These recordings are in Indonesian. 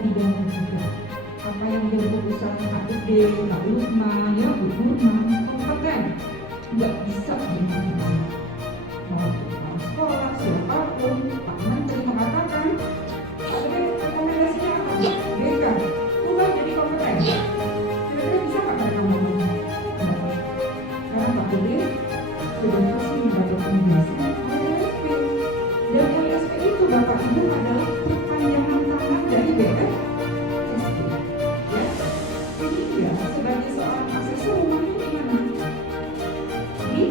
bidang juga. Apa yang menjadi urusan Kak Gede, Kak Lukman, ya Bu Nurman, kompeten, nggak bisa dimana. Mau sekolah, siapapun, Pak Menteri mengatakan, ada rekomendasinya apa? BK, ubah jadi kompeten. Kira-kira bisa nggak mereka ngomong? Sekarang Pak Gede sudah pasti membaca penjelasan LSP. Dan LSP itu Bapak Ibu adalah perpanjangan tangan dari BF. Ya, jadi dia sebagai seorang asesor rumahnya di mana? Di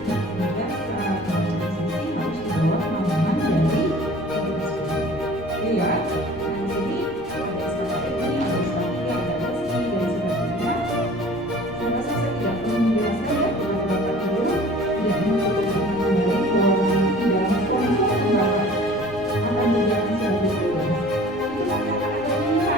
tidak secara organisasi harus dibawa naungan dari LSP. Ya, dan di sini ada SKP ini, ada SKP, ada SI dan sebagainya. Saya rasa saya tidak perlu menjelaskan ya kepada Bapak Ibu. Tidak memperhatikan kembali bahwa nanti dalam sponsor Bapak akan berjalan sebagai tugas. Itu nanti akan ada pilihan. Pertama sertifikasi.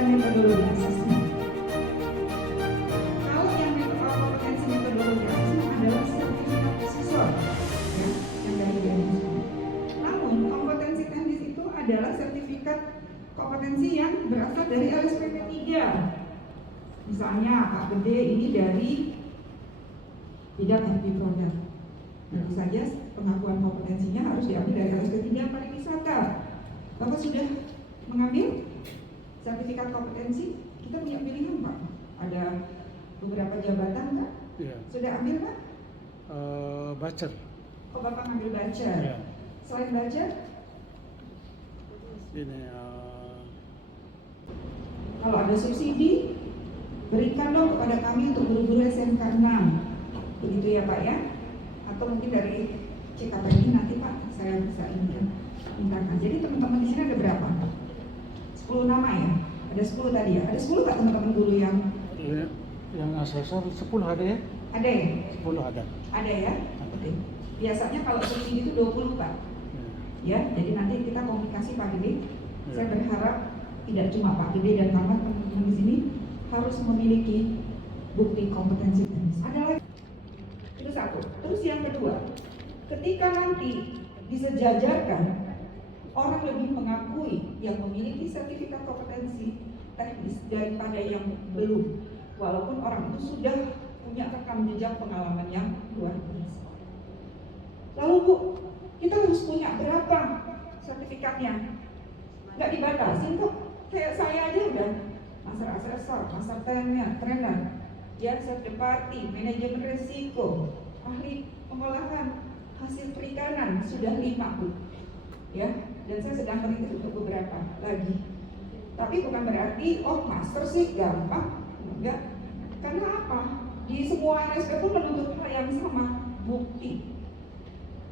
Metodologi asesmen. Kalau yang kompetensi metodologi asesmen adalah sertifikat asesor, ya, yang dari BNS. Namun kompetensi teknis itu adalah sertifikat kompetensi yang berasal dari LSPP 3. Misalnya Pak Gede ini dari bidang FP produk. Tentu saja pengakuan kompetensinya harus diambil dari LSPP 3 pariwisata. Bapak sudah mengambil sertifikat kompetensi? Kita punya pilihan Pak. Ada beberapa jabatan Kak? Ya. Sudah ambil Pak? Bacer. Oh Bapak ngambil bacer. Ya. Selain bacer? Ini Kalau ada subsidi, berikan dong kepada kami untuk guru-guru SMK 6. Begitu ya Pak ya? Atau mungkin dari CKPI nanti Pak saya bisa mintakan. Jadi teman-teman di sini ada berapa? 10 nama ya? Ada 10 tadi ya? Ada 10 Kak teman-teman guru yang asesor 10 ada ya? ada ya? 10 ada. Ada ya? Oke. Biasanya kalau subsidi itu 20 Pak. Ya, jadi nanti kita komunikasi Pak Gede. Saya berharap tidak cuma Pak Gede dan kawan teman-teman di sini harus memiliki bukti kompetensi teknis. Ada lagi. Itu satu. Terus yang kedua, ketika nanti disejajarkan orang lebih mengakui yang memiliki sertifikat kompetensi teknis daripada yang belum, walaupun orang itu sudah punya rekam jejak pengalaman yang luar biasa. Lalu Bu, kita harus punya berapa sertifikatnya? Nggak dibatasin kok. Kayak saya aja udah master asesor, master trainer, ya third party, manajemen risiko, ahli pengolahan hasil perikanan sudah 5 Bu. Ya, dan saya sedang merintis untuk beberapa lagi. Tapi bukan berarti master sih gampang, enggak. Karena apa? Di semua LSP pun menuntut hal yang sama, bukti.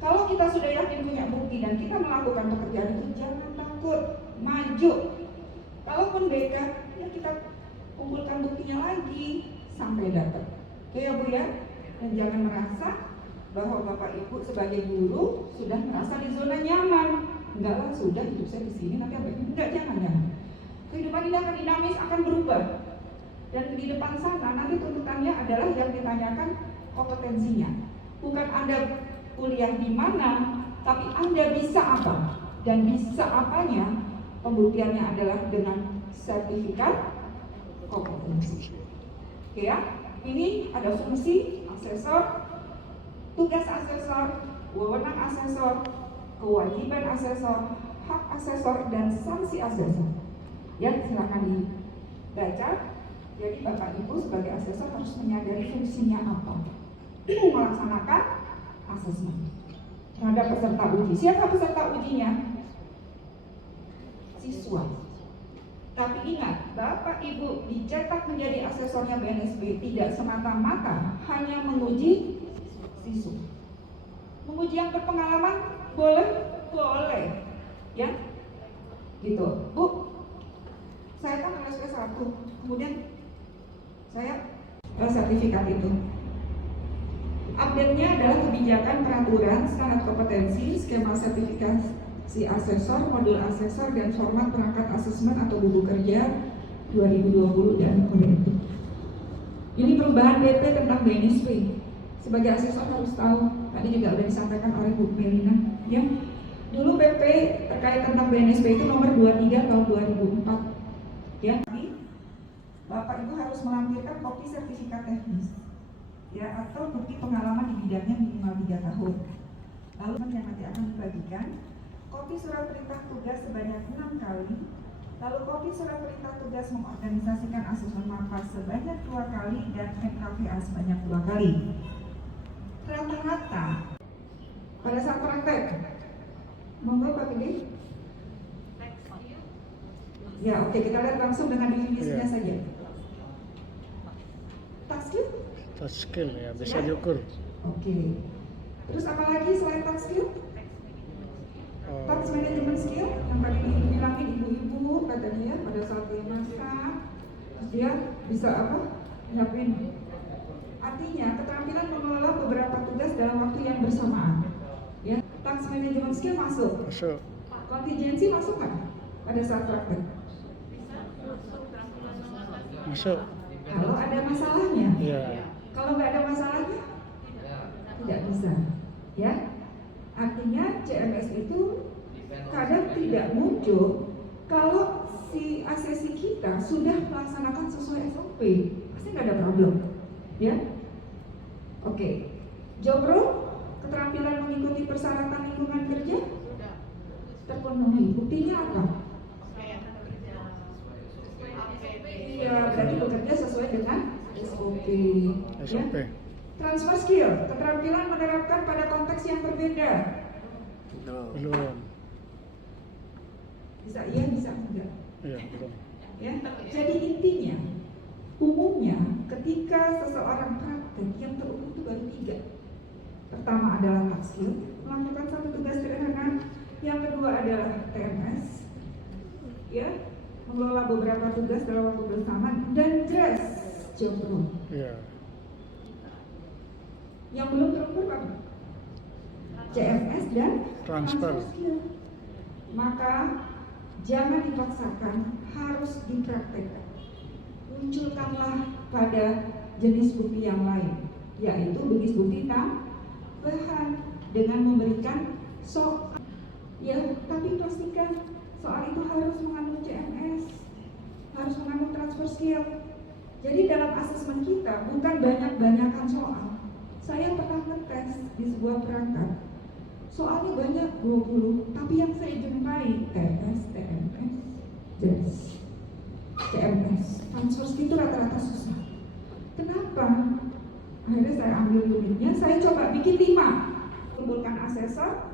Kalau kita sudah yakin punya bukti dan kita melakukan pekerjaan itu, jangan takut, maju. Kalaupun BK, ya kita kumpulkan buktinya lagi sampai dapat. Oke ya Bu ya, dan jangan merasa bahwa Bapak Ibu sebagai guru sudah merasa di zona nyaman. Enggak lah, sudah hidup saya di sini, nanti apa? Enggak, jangan. Kehidupan ini akan dinamis, akan berubah. Dan di depan sana nanti tuntutannya adalah yang ditanyakan kompetensinya. Bukan Anda kuliah di mana, tapi Anda bisa apa. Dan bisa apanya, pembuktiannya adalah dengan sertifikat kompetensi. Oke ya, ini ada fungsi asesor, tugas asesor, wewenang asesor, kewajiban asesor, hak asesor, dan sanksi asesor. Ya, silakan dibaca. Jadi Bapak Ibu sebagai asesor harus menyadari fungsinya apa. Melaksanakan asesmen terhadap peserta uji. Siapa peserta ujinya? Siswa. Tapi ingat, Bapak Ibu dicetak menjadi asesornya BNSB tidak semata-mata hanya menguji siswa. Menguji yang berpengalaman boleh, boleh, ya, gitu. Bu, saya kan LSP 1, kemudian saya sertifikat itu. Update-nya adalah kebijakan, peraturan, standar kompetensi, skema sertifikasi asesor, modul asesor, dan format perangkat asesmen atau buku kerja 2020 dan kode. Ini perubahan BP tentang BNSP. Sebagai asesor harus tahu, tadi juga sudah disampaikan oleh Bu Melina, ya. Dulu PP terkait tentang BNSP itu nomor 23 tahun 2004, ya. Bapak Ibu harus melampirkan kopi sertifikat teknis, ya, atau bukti pengalaman di bidangnya minimal 3 tahun. Lalu yang nanti akan dibagikan kopi surat perintah tugas sebanyak 6 kali, lalu kopi surat perintah tugas mengorganisasikan asesmen MAPA sebanyak 2 kali dan MKPA sebanyak 2 kali. Rata-rata pada saat praktek, monggo Pak Gede. Ya, oke, kita lihat langsung dengan definisinya saja. Task skill? Touch skill ya, bisa diukur. Oke. Terus apa lagi selain task skill? Task management skill yang tadi dibilangin ibu-ibu katanya ya, pada saat dia masak, terus dia bisa apa? Nyiapin. Artinya keterampilan mengelola beberapa tugas dalam waktu yang bersamaan. Ya, task management skill masuk. Masuk. Kontingensi masuk nggak pada saat praktek? Masuk. Kalau ada masalahnya. Iya. Kalau nggak ada masalahnya, tidak bisa. Ya, artinya CMS itu kadang tidak muncul kalau si asesi kita sudah melaksanakan sesuai SOP, pasti nggak ada problem. Ya, oke. Job role, keterampilan mengikuti persyaratan lingkungan kerja terpenuhi. Buktinya apa? Iya, berarti bekerja sesuai dengan SOP. SOP. Ya. Transfer skill, keterampilan menerapkan pada konteks yang berbeda. Belum. Bisa iya, bisa enggak. Iya, belum. Ya, jadi intinya, umumnya ketika seseorang praktek yang terukur itu baru 3. Pertama adalah task skill, melakukan satu tugas sederhana. Yang kedua adalah TMS, ya, mengelola beberapa tugas dalam waktu bersamaan, dan dress job role. Iya. Yang belum terukur apa? CMS dan Transfer. skill. Maka jangan dipaksakan, harus dipraktekkan. Munculkanlah pada jenis bukti yang lain, yaitu jenis bukti tambahan dengan memberikan soal. Ya, tapi pastikan soal itu harus mengandung CMS, harus mengandung transfer skill. Jadi dalam asesmen kita bukan banyak-banyakan soal. Saya pernah ngetes di sebuah perangkat, soalnya banyak 20, tapi yang saya jumpai TMS, JES, CMS, transfer skill itu rata-rata susah. Kenapa? Akhirnya saya ambil unitnya, saya coba bikin 5. Kumpulkan asesor,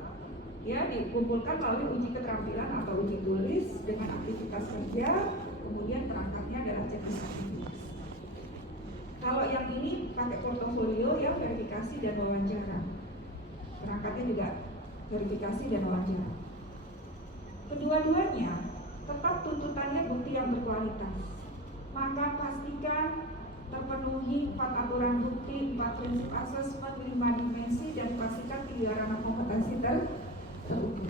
ya, dikumpulkan melalui uji keterampilan atau uji tulis dengan aktivitas kerja, kemudian perangkatnya adalah checklist aktivitas. Kalau yang ini pakai portofolio, ya, verifikasi dan wawancara. Perangkatnya juga verifikasi dan wawancara. Kedua-duanya tetap tuntutannya bukti yang berkualitas. Maka pastikan terpenuhi 4 aturan bukti, 4 prinsip asesmen, 5 dimensi, dan pastikan 3 ranah kompetensi terukur.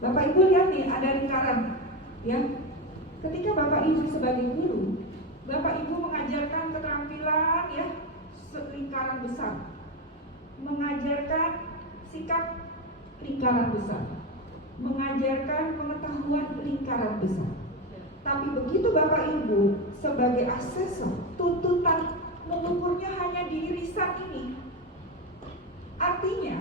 Bapak Ibu lihat nih, ada lingkaran, ya. Ketika Bapak Ibu sebagai guru, Bapak Ibu mengajarkan keterampilan, ya, lingkaran besar, mengajarkan sikap lingkaran besar, mengajarkan pengetahuan lingkaran besar. Tapi begitu Bapak Ibu sebagai asesor, tuntutan mengukurnya hanya di irisan ini. Artinya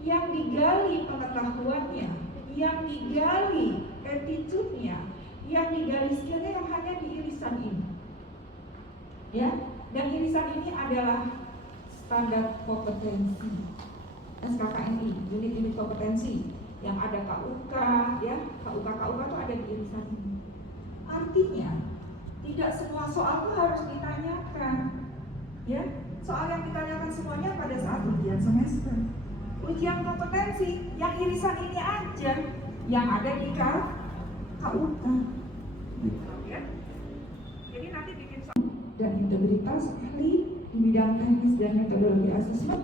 yang digali pengetahuannya, yang digali attitude-nya, yang digali skillnya yang hanya di irisan ini. Ya, dan irisan ini adalah standar kompetensi SKKNI, unit-unit kompetensi yang ada KUK, ya, KUK itu ada di irisan ini. Artinya tidak semua soal itu harus ditanyakan, ya. Soal yang ditanyakan semuanya pada saat ujian semester. Ujian kompetensi yang irisan ini aja yang ada di KUK, ya. Jadi nanti bikin soal dan integritas ahli di bidang teknis dan metodologi asesmen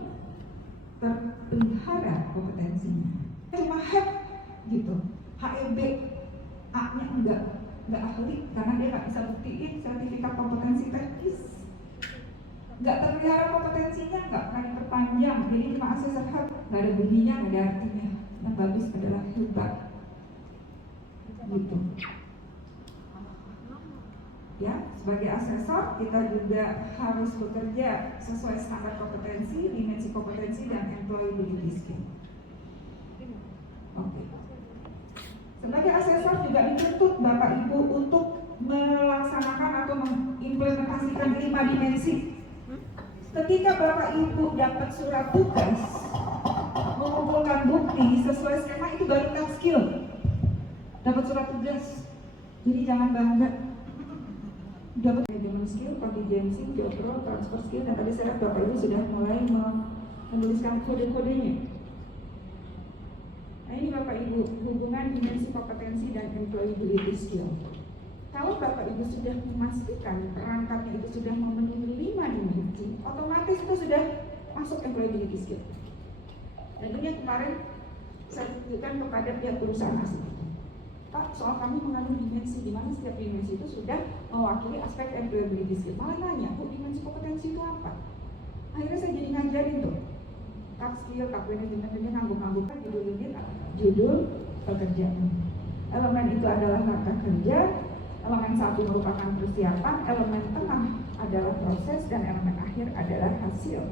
terpelihara kompetensinya. Cuma HEB gitu, HEB, A-nya enggak ahli karena dia nggak bisa buktiin sertifikat kompetensi teknis. Nggak terpelihara kompetensinya, nggak pernah diperpanjang, jadi cuma asesor HEB, nggak ada bunyinya, nggak ada artinya. Yang bagus adalah hebat, gitu. Ya, sebagai asesor kita juga harus bekerja sesuai standar kompetensi, dimensi kompetensi dan employability skill. Oke. Sebagai asesor juga dituntut Bapak Ibu untuk melaksanakan atau mengimplementasikan 5 dimensi. Ketika Bapak Ibu dapat surat tugas, mengumpulkan bukti sesuai skema itu baru kan skill. Dapat surat tugas. Jadi jangan bangga. Dapat manajemen skill, contingency, job role, transfer skill, dan tadi saya lihat Bapak Ibu sudah mulai menuliskan kode-kodenya. Nah ini Bapak Ibu, hubungan dimensi kompetensi dan employability skill. Kalau Bapak Ibu sudah memastikan perangkatnya itu sudah memenuhi 5 dimensi, otomatis itu sudah masuk employability skill. Dan ini kemarin saya tunjukkan kepada pihak perusahaan asing. Pak, soal kami mengandung dimensi, di mana setiap dimensi itu sudah mewakili aspek employability skill. Malah nanya, Bu, dimensi kompetensi itu apa? Akhirnya saya jadi ngajarin tuh. Tap skill, tap manajemen, ini ngangguk-ngangguk judul pekerjaan. Elemen itu adalah langkah kerja, elemen 1 merupakan persiapan, elemen tengah adalah proses, dan elemen akhir adalah hasil.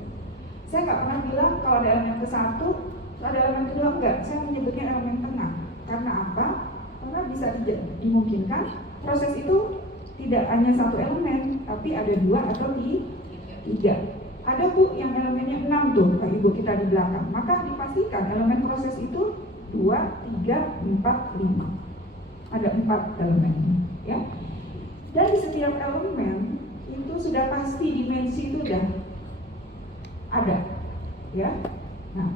Saya nggak pernah bilang kalau ada elemen ke-1, ada elemen kedua, enggak. Saya menyebutnya elemen tengah. Karena apa? Karena bisa dimungkinkan proses itu tidak hanya 1 elemen, tapi ada 2 atau 3. Ada Bu yang elemennya 6 tuh, Pak Ibu kita di belakang. Maka dipastikan elemen proses itu 2, 3, 4, 5. Ada 4 elemen, ya. Dan di setiap elemen itu sudah pasti dimensi itu sudah ada, ya. Nah,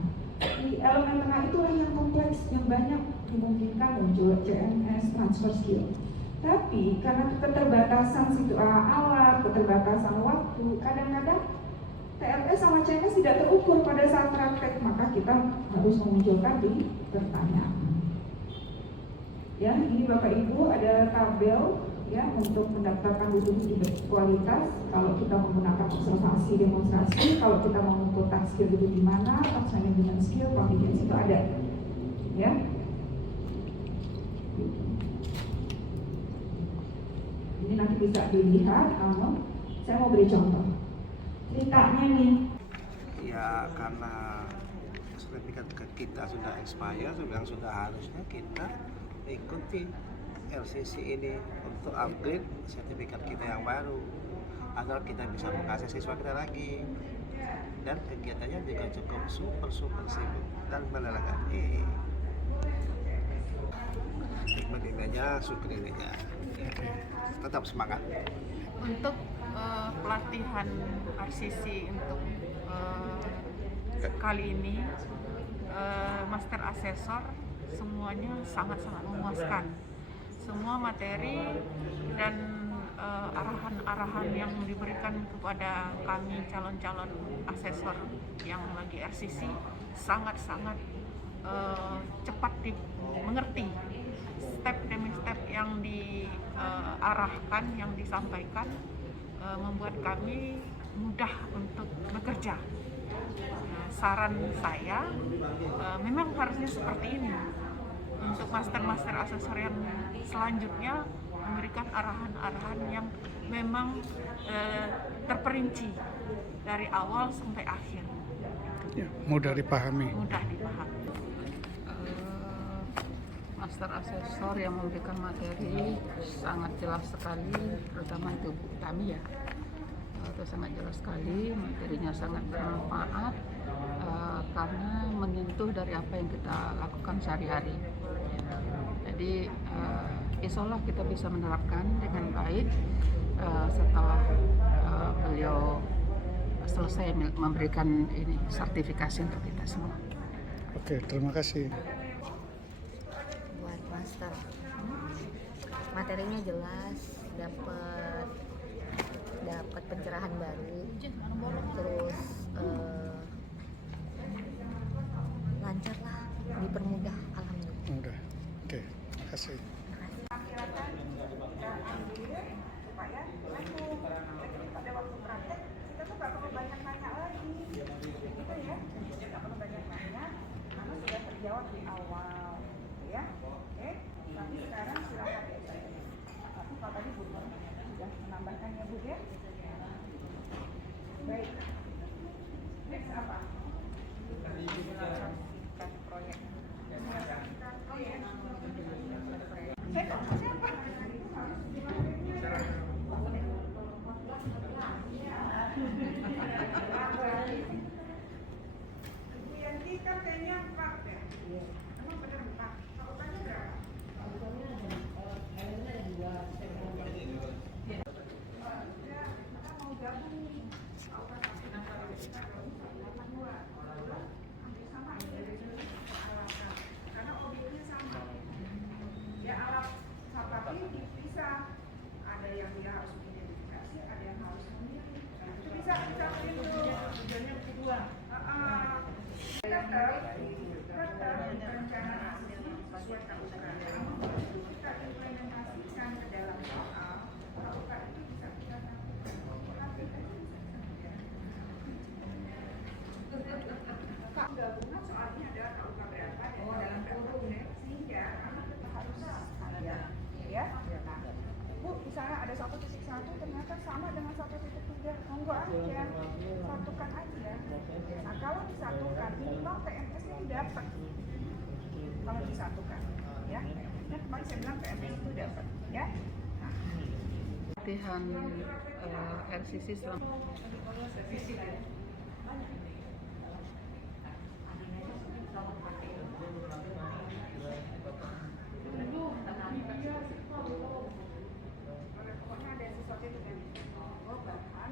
di elemen tengah itulah yang kompleks, yang banyak dimungkinkan muncul CMS, transfer skill. Tapi karena keterbatasan alat, keterbatasan waktu, kadang-kadang TLS sama CMS tidak terukur pada saat praktek, maka kita harus memunculkan di pertanyaan. Ya, ini Bapak Ibu ada tabel ya untuk mendaftarkan di kualitas. Kalau kita menggunakan observasi, demonstrasi, kalau kita mau mengukur task skill itu di mana, task management skill, contingency itu ada. Ya. Ini nanti bisa dilihat, saya mau beri contoh. Ceritanya nih. Ya karena sertifikat kita sudah expire, sudah harusnya kita ikuti LCC ini untuk upgrade sertifikat kita yang baru agar kita bisa mengakses siswa kita lagi. Dan kegiatannya juga cukup super sibuk dan melelahkan. Nikmatinya, syukurinya. Tetap semangat. Untuk pelatihan RCC untuk kali ini Master Asesor semuanya sangat-sangat memuaskan. Semua materi dan arahan-arahan yang diberikan kepada kami calon-calon asesor yang lagi RCC sangat-sangat cepat dimengerti. Step demi step yang diarahkan, yang disampaikan membuat kami mudah untuk bekerja. Saran saya memang harusnya seperti ini untuk master asesor yang selanjutnya, memberikan arahan-arahan yang memang terperinci dari awal sampai akhir. Ya, mudah dipahami. Master asesor yang memberikan materi sangat jelas sekali, terutama itu kami ya, itu sangat jelas sekali, materinya sangat bermanfaat karena menyentuh dari apa yang kita lakukan sehari-hari. Jadi insya Allah kita bisa menerapkan dengan baik setelah beliau selesai memberikan ini sertifikasi untuk kita semua. Oke, terima kasih. Buat master, materinya jelas, dapat pencerahan baru, terus lancar lah, dipermudah, alhamdulillah. Udah. Oke, terima kasih. supaya langsung jadi pada waktu praktek kita tuh nggak perlu banyak nanya lagi gitu ya, nggak perlu banyak nanya karena sudah terjawab di awal gitu ya. Oke, tapi sekarang silakan ya saya. Tapi kalau tadi Bu sudah menambahkan ya Bu ya. Baik, next apa? Menyiapkan proyek. Menyiapkan proyek. Saya kok siapa? Bu Yanti kan kayaknya 4 deh. Emang bener 4? Tautannya berapa? Kita mau gabung nih. Tautan sama peralatan. Karena objeknya sama. Ya alat tapi bisa ada yang dia harus identifikasi, ada yang harus memilih. Itu bisa kita itu tujuannya kedua. Tetap perencanaan sesuai KUK. Kita implementasikan ke dalam soal KUK itu bisa kita lakukan. Gabungan soalnya adalah KUK berapa dan dalam berapa sehingga harus ada. Ya, nah, Bu, misalnya ada 1.1 ternyata sama dengan 1.3, monggo aja, satukan aja. Nah, kalau disatukan, minimal TMS-nya dapat. Kalau disatukan, ya. Nah, kemarin saya bilang TMS itu dapat, ya. Nah, Latihan RCC selama pokoknya ada sesuatu itu kan. Oh, bahan,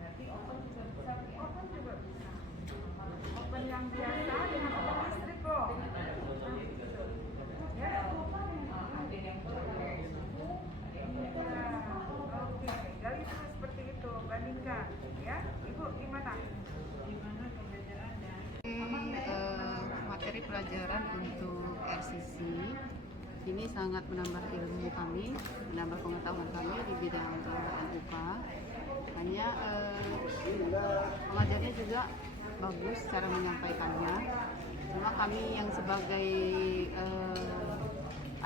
berarti open juga bisa, open juga bisa. Open yang biasa dengan open listrik kok. Ya. Oke, gali terus seperti itu, bandingkan, ya. Ibu gimana? Gimana pembelajarannya? Materi pelajaran untuk RCC ini sangat menambah ilmu kami, menambah pengetahuan kami di bidang NUK. Hanya pengajarnya juga bagus cara menyampaikannya. Cuma kami yang sebagai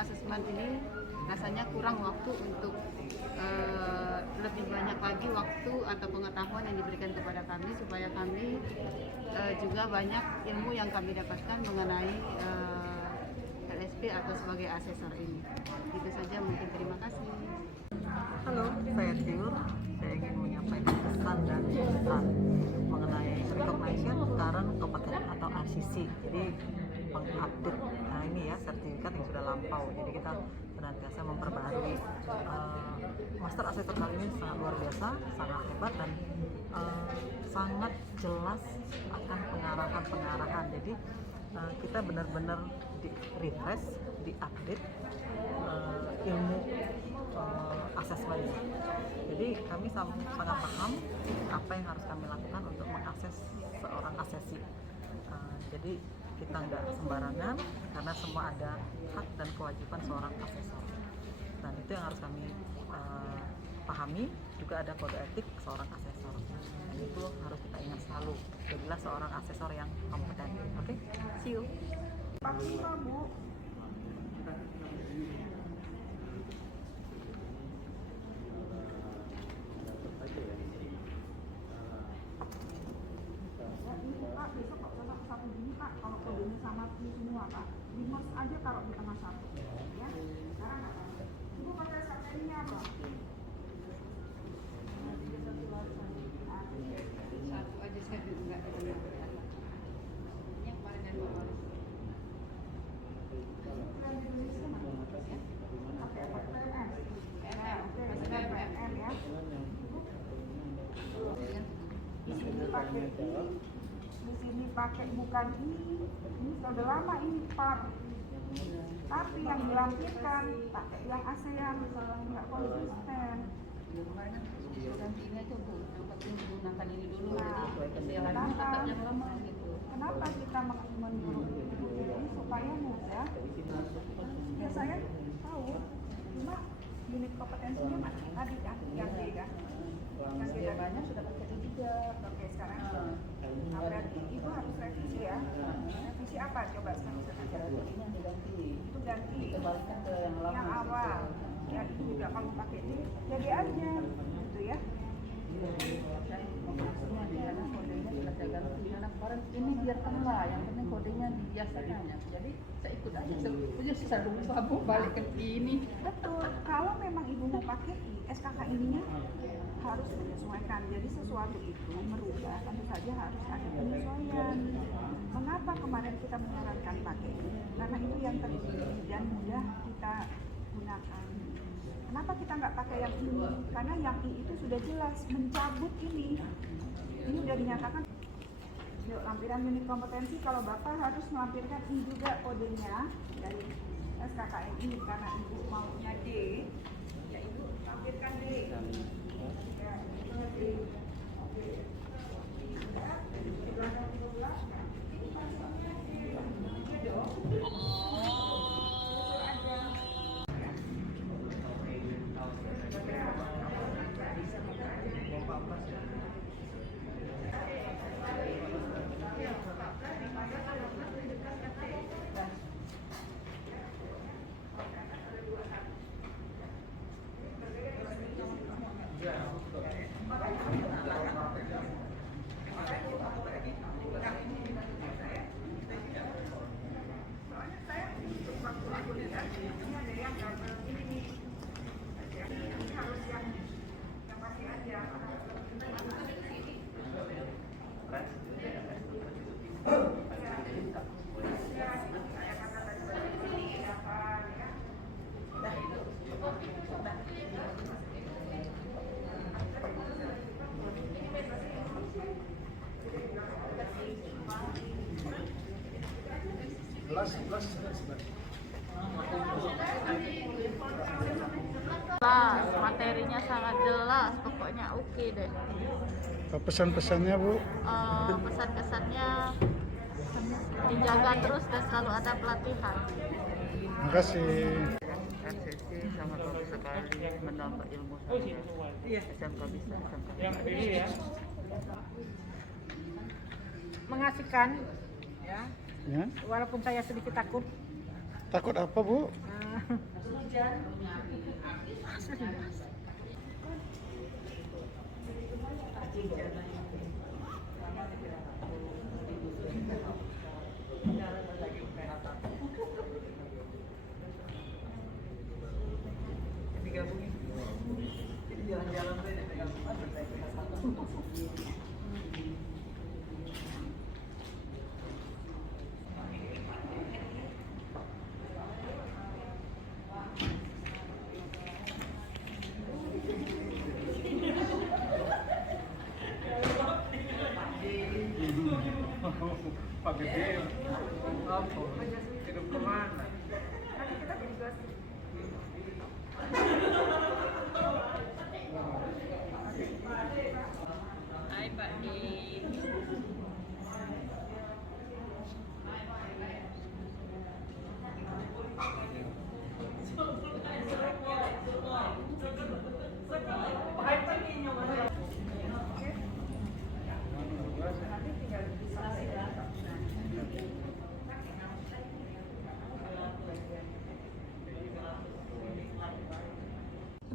asesmen ini rasanya kurang waktu untuk lebih banyak lagi waktu atau pengetahuan yang diberikan kepada kami supaya kami juga banyak ilmu yang kami dapatkan mengenai LSP atau sebagai asesor ini. Itu saja, mungkin terima kasih. Halo, saya Tiur. Saya ingin menyampaikan pesan dan pesan mengenai recognition current competence atau RCC. Jadi mengupdate, nah ini ya sertifikat yang sudah lampau. Jadi kita senantiasa memperbaharui. Master Assessor kali ini sangat luar biasa, sangat hebat dan sangat jelas akan pengarahan. Jadi kita benar-benar di-refresh, di-update ilmu asesmennya. Jadi kami sangat paham apa yang harus kami lakukan untuk mengakses seorang asesi. Jadi kita nggak sembarangan karena semua ada hak dan kewajiban seorang asesor. Dan itu yang harus kami pahami. Juga ada kode etik seorang asesor. Dan itu harus kita ingat selalu. Jadilah seorang asesor yang kompeten. Oke, see you. 45, Bu. Pak, besok kok sama satu gini Pak, kalau kodenya sama semua Pak, di merge aja taruh di tengah satu, ya. Sekarang apa? Ibu pakai strategi apa? Satu aja saya enggak yang kemarin dan bawah. Indonesia mana? Ya. pakai di sini pakai bukan ini sudah lama ini par. Tapi yang dilampirkan pakai yang ASEAN, nggak konsisten. Ganti ini aja Bu, yang penting gunakan ini dulu. Nah, Kesehatannya tetap yang lama gitu. Kenapa kita menyuruh ini supaya mudah? Ya saya tahu, cuma unit kompetensinya masih tadi kan, yang D kan. Yang bedanya sudah terjadi juga. Oke, sekarang nah, berarti Ibu harus revisi ya. Revisi apa? Coba sekarang itu ganti. Kembalikan ke yang lama. Yang awal. Ya itu juga kalau pakai ini jadi aja gitu ya. Maksudnya di sana kodenya kita ganti. Karena kemarin ini biarkanlah, yang penting kodenya biasanya. Jadi saya ikut aja. Saya susah dulu sabu balik ke ini. Betul. Kalau memang Ibu mau pakai SKK ininya harus menyesuaikan. Jadi sesuatu itu merubah tentu saja harus ada penyesuaian. Mengapa kemarin kita menyarankan pakai ini? Karena itu yang terpilih dan mudah kita gunakan. Kenapa kita nggak pakai yang ini? Karena yang I itu sudah jelas mencabut ini. Ini sudah dinyatakan. Yuk, lampiran unit kompetensi kalau Bapak harus melampirkan I juga kodenya dari SKKNI karena Ibu maunya D. Ya Ibu lampirkan D. Ya, D. Oke. Di belakang 13. Ini maksudnya D. Iya dong. Materinya sangat jelas, pokoknya oke deh. Pesan-pesannya Bu? Pesan-kesannya dijaga terus dan selalu ada pelatihan. Terima kasih. RCC sangat bagus sekali menambah ilmu saya. SMK bisa, SMK bisa. Mengasihkan ya, Ya. walaupun saya sedikit takut. Takut apa Bu? Pak Gede, apa? Hidup kemana? Hai Pak D.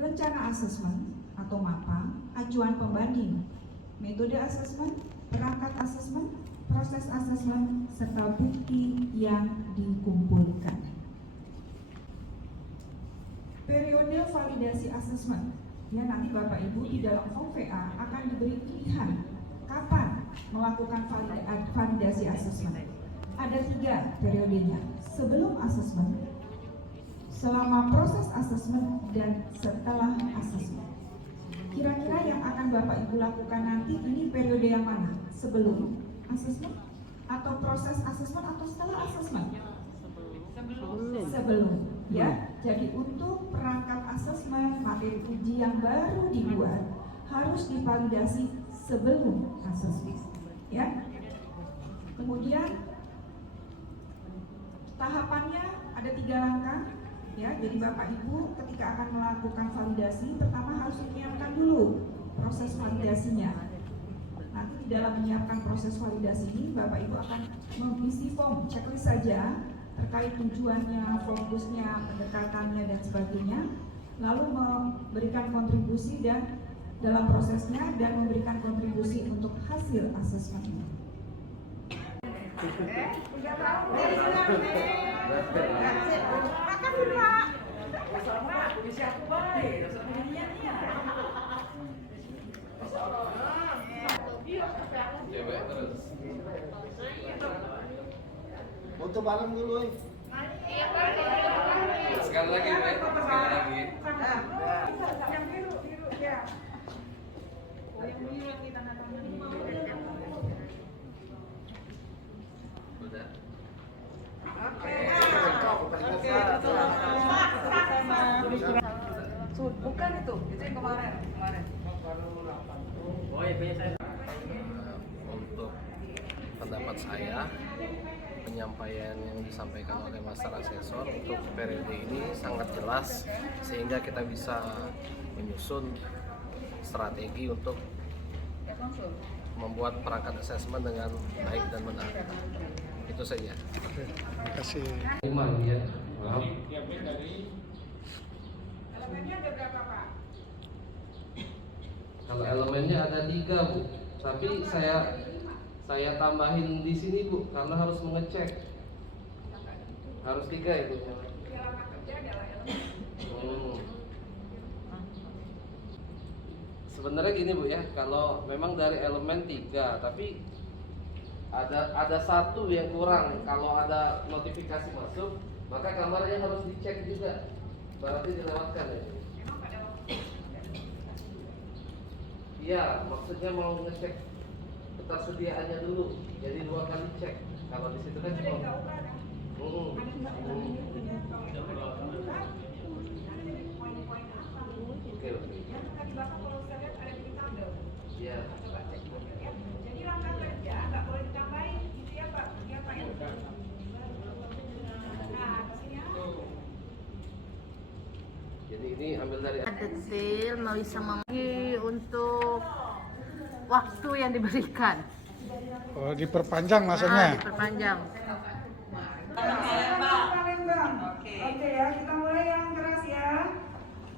Rencana asesmen atau MAPA, acuan pembanding, metode asesmen, perangkat asesmen, proses asesmen, serta bukti yang dikumpulkan. Periode validasi asesmen, ya nanti Bapak Ibu di dalam form VA akan diberi pilihan kapan melakukan validasi asesmen. Ada 3 periodenya, sebelum asesmen, selama proses asesmen, dan setelah asesmen. Kira-kira yang akan akan Bapak Ibu lakukan nanti ini periode yang mana? Sebelum asesmen atau proses asesmen atau setelah asesmen? Sebelum. Ya, jadi untuk perangkat asesmen materi uji yang baru dibuat harus divalidasi sebelum asesmen. Ya. Kemudian tahapannya ada 3 langkah. Ya, jadi Bapak Ibu ketika akan melakukan validasi pertama harus menyiapkan dulu proses validasinya. Nanti di dalam menyiapkan proses validasi ini Bapak Ibu akan mengisi form checklist saja terkait tujuannya, fokusnya, pendekatannya dan sebagainya, lalu memberikan kontribusi dan dalam prosesnya dan memberikan kontribusi untuk hasil asesmennya. Foto bareng dulu, Sekali lagi, Mbak. Sekali lagi. Yang biru ya. Oh, yang biru yang kita Udah. Bukan itu yang kemarin. Untuk pendapat saya, penyampaian yang disampaikan oleh Master Asesor untuk periode ini sangat jelas sehingga kita bisa menyusun strategi untuk membuat perangkat asesmen dengan baik dan benar. Itu saja. Terima kasih. 5 ya. Maaf. elemennya ada berapa Pak? Kalau elemennya ada 3 Bu, tapi saya tambahin di sini Bu, karena harus mengecek. Harus 3 itu. Langkah kerja adalah elemen. Sebenarnya gini Bu ya, kalau memang dari elemen 3, tapi ada 1 yang kurang. Kalau ada notifikasi masuk, maka kamarnya harus dicek juga. Berarti dilewatkan ya. Iya, maksudnya mau ngecek ketersediaannya dulu. Jadi 2 kali cek. Kalau di situ kan cuma. Oke. Yang tadi Bapak kalau saya lihat ada di tabel. Iya. Coba cek ya. Jadi langkah kerja nggak boleh ditambahin gitu ya Pak. Ya Pak ya. Nah, pastinya. Jadi ini ambil dari Detail mau bisa membagi untuk waktu yang diberikan. Oh, diperpanjang maksudnya? Diperpanjang. Palembang. Oke ya, kita mulai yang keras ya.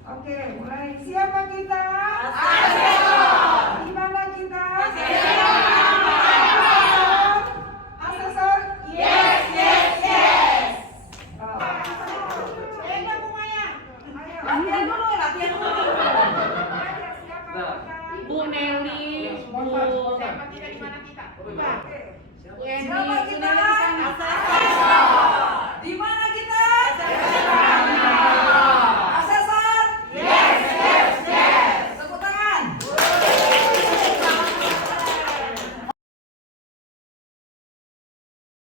Oke, mulai. Siapa kita? Asesor. Di mana kita? Asesor. Yes, yes, yes. Enak semuanya. Ayo, latihan dulu, latihan dulu. Siapa kita? Bu Nelly, Bu siapa kita di mana kita? Oke. Siapa